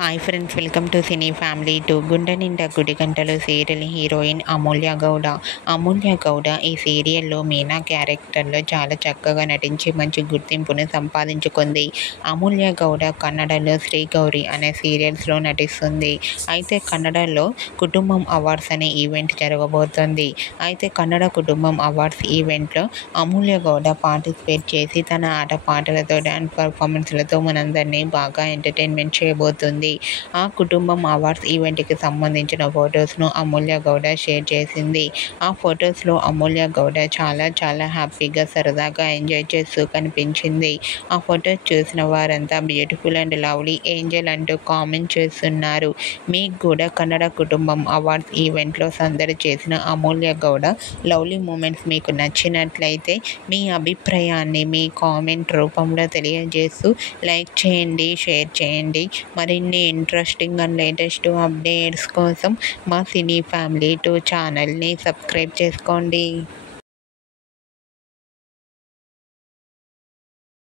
Hi friends, welcome to cine family to. గుండె నిండా గుడి గంటలు సీరియల్ హీరోయిన్ అమూల్య గౌడ. అమూల్య గౌడ ఈ సీరియల్లో మీనా క్యారెక్టర్లో చాలా చక్కగా నటించి మంచి గుర్తింపును సంపాదించుకుంది. అమూల్య గౌడ కన్నడలో శ్రీ గౌరి అనే సీరియల్స్లో నటిస్తుంది. అయితే కన్నడలో కుటుంబం అవార్డ్స్ అనే ఈవెంట్ జరగబోతోంది. అయితే కన్నడ కుటుంబం అవార్డ్స్ ఈవెంట్లో అమూల్య గౌడ పార్టిసిపేట్ చేసి తన ఆట పాటలతో డాన్స్ పర్ఫార్మెన్స్లతో మనందరినీ బాగా ఎంటర్టైన్మెంట్ చేయబోతుంది. ఆ కుటుంబం అవార్డ్స్ ఈవెంట్కి సంబంధించిన ఫొటోస్ను అమూల్య గౌడ షేర్ చేసింది. ఆ ఫొటోస్లో అమూల్య గౌడ చాలా హ్యాపీగా సరదాగా ఎంజాయ్ చేస్తూ కనిపించింది. ఆ ఫొటోస్ చూసిన వారంతా బ్యూటిఫుల్ అండ్ లవ్లీ ఏంజల్ అంటూ కామెంట్ చేస్తున్నారు. మీకు కూడా కన్నడ కుటుంబం అవార్డ్స్ ఈవెంట్లో సందడి చేసిన అమూల్య గౌడ లవ్లీ మూమెంట్స్ మీకు నచ్చినట్లయితే మీ అభిప్రాయాన్ని మీ కామెంట్ రూపంలో తెలియజేస్తూ లైక్ చేయండి, షేర్ చేయండి. మరిన్ని ఇంట్రెస్టింగ్ అండ్ లేటెస్ట్ అప్డేట్స్ కోసం మా సినీ ఫ్యామిలీ 2 ఛానల్ని సబ్స్క్రైబ్ చేసుకోండి.